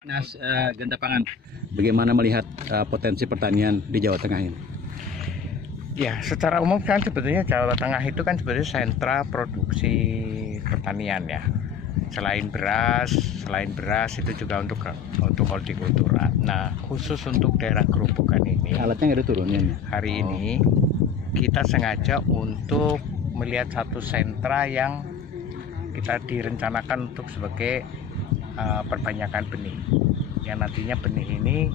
Nas Genta Pangan, bagaimana melihat potensi pertanian di Jawa Tengah ini? Ya, secara umum kan sebetulnya Jawa Tengah itu kan sebetulnya sentra produksi pertanian ya. Selain beras itu juga untuk hortikultura. Nah, khusus untuk daerah Gerobokan ini, Alatnya nggak ada turunnya nih. hari ini kita sengaja untuk melihat satu sentra yang kita direncanakan untuk sebagai perbanyakan benih. Yang nantinya benih ini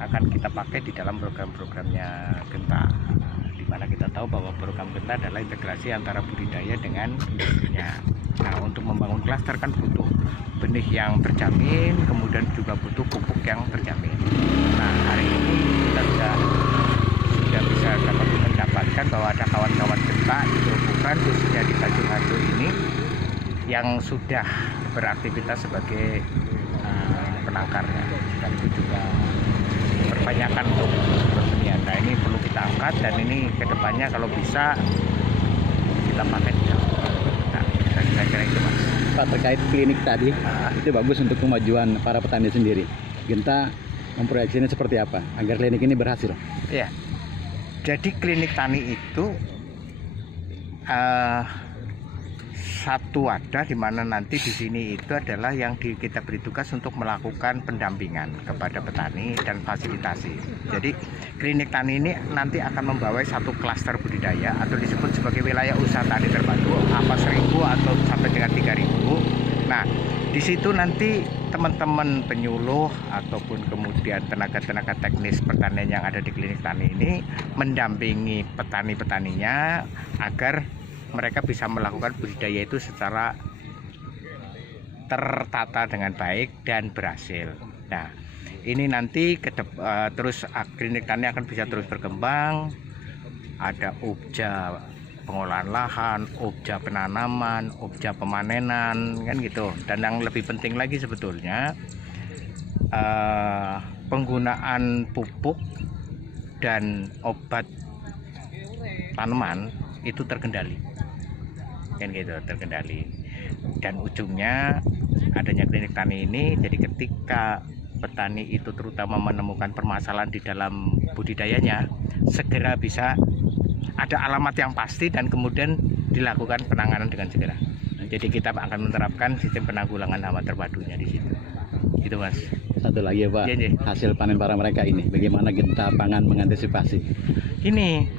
akan kita pakai di dalam program-programnya Genta, di mana kita tahu bahwa program Genta adalah integrasi antara budidaya dengan industrinya. Nah, untuk membangun klaster kan butuh benih yang terjamin, kemudian juga butuh pupuk yang terjamin. Nah, hari ini kita sudah bisa dapat mendapatkan bahwa ada kawan-kawan Genta di Gerobokan, khususnya di Tanjung Harjo ini, yang sudah beraktivitas sebagai penangkarnya, dan itu juga perbanyakan untuk pertanian. Nah, ini perlu kita angkat, dan ini kedepannya kalau bisa kita pakai di dalam. Nah, saya kira itu, Mas. Pak, terkait klinik tadi, itu bagus untuk kemajuan para petani sendiri. Genta memproyeksinya seperti apa agar klinik ini berhasil? Ya, jadi klinik tani itu satu wadah, di mana nanti di sini itu adalah yang kita beri tugas untuk melakukan pendampingan kepada petani dan fasilitasi. Jadi klinik tani ini nanti akan membawa satu klaster budidaya atau disebut sebagai wilayah usaha tani terpadu, apa 1000 atau sampai dengan 3000. Nah, di situ nanti teman-teman penyuluh ataupun kemudian tenaga-tenaga teknis pertanian yang ada di klinik tani ini mendampingi petani-petaninya agar mereka bisa melakukan budidaya itu secara tertata dengan baik dan berhasil. Nah, ini nanti terus klinik tani akan bisa terus berkembang. Ada obja pengolahan lahan, obja penanaman, obja pemanenan, kan gitu. Dan yang lebih penting lagi sebetulnya penggunaan pupuk dan obat tanaman itu terkendali, kan gitu, terkendali. Dan ujungnya adanya klinik tani ini, jadi ketika petani itu terutama menemukan permasalahan di dalam budidayanya, segera bisa ada alamat yang pasti dan kemudian dilakukan penanganan dengan segera. Jadi kita akan menerapkan sistem penanggulangan hama terpadunya di situ. Itu, Mas. Satu lagi ya, Pak, Ya. hasil panen para mereka ini, bagaimana Genta Pangan mengantisipasi? Ini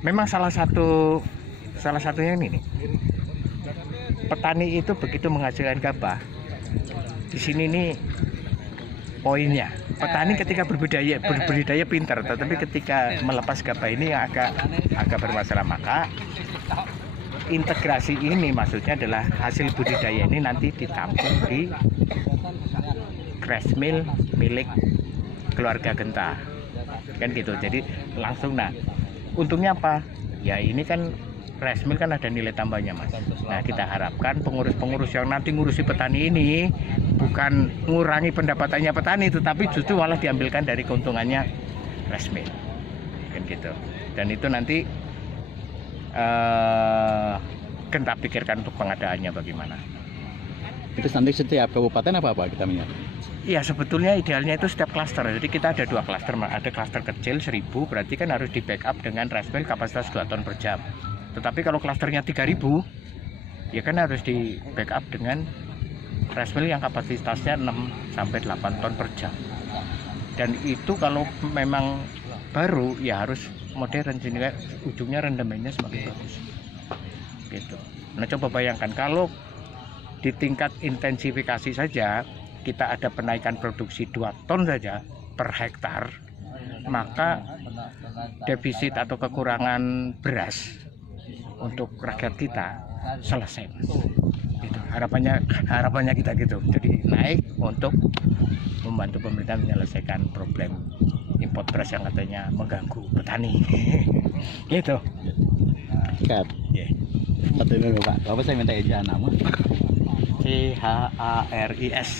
memang salah satunya ini nih. Petani itu begitu menghasilkan gabah, di sini nih poinnya. Petani ketika berbudidaya pintar, tetapi ketika melepas gabah ini agak bermasalah. Maka integrasi ini maksudnya adalah hasil budidaya ini nanti ditampung di rice mill milik keluarga Genta, kan gitu. Jadi langsung, nah untungnya apa? Ya ini kan rice mill kan ada nilai tambahnya, Mas. Nah, kita harapkan pengurus-pengurus yang nanti ngurusi petani ini bukan ngurangi pendapatannya petani, tetapi justru malah diambilkan dari keuntungannya rice mill, kan gitu. Dan itu nanti Genta pikirkan untuk pengadaannya bagaimana. Itu nanti setiap kabupaten apa kita melihat? Iya, sebetulnya idealnya itu setiap klaster. Jadi kita ada 2 klaster, ada klaster kecil 1000, berarti kan harus di backup dengan rice mill kapasitas 2 ton per jam. Tetapi kalau klasternya 3000, ya kan harus di backup dengan rice mill yang kapasitasnya 6 sampai 8 ton per jam. Dan itu kalau memang baru ya harus modern, sehingga ujungnya rendemennya semakin bagus. Gitu. Nah, coba bayangkan kalau di tingkat intensifikasi saja kita ada penaikan produksi 2 ton saja per hektar, maka defisit atau kekurangan beras untuk rakyat kita selesai, Mas. Gitu. Harapannya kita gitu. Jadi naik untuk membantu pemerintah menyelesaikan problem import beras yang katanya mengganggu petani. Gitu. Kat. Yeah. Satu dulu, Pak. Bapak saya minta izin nama. CHARIS.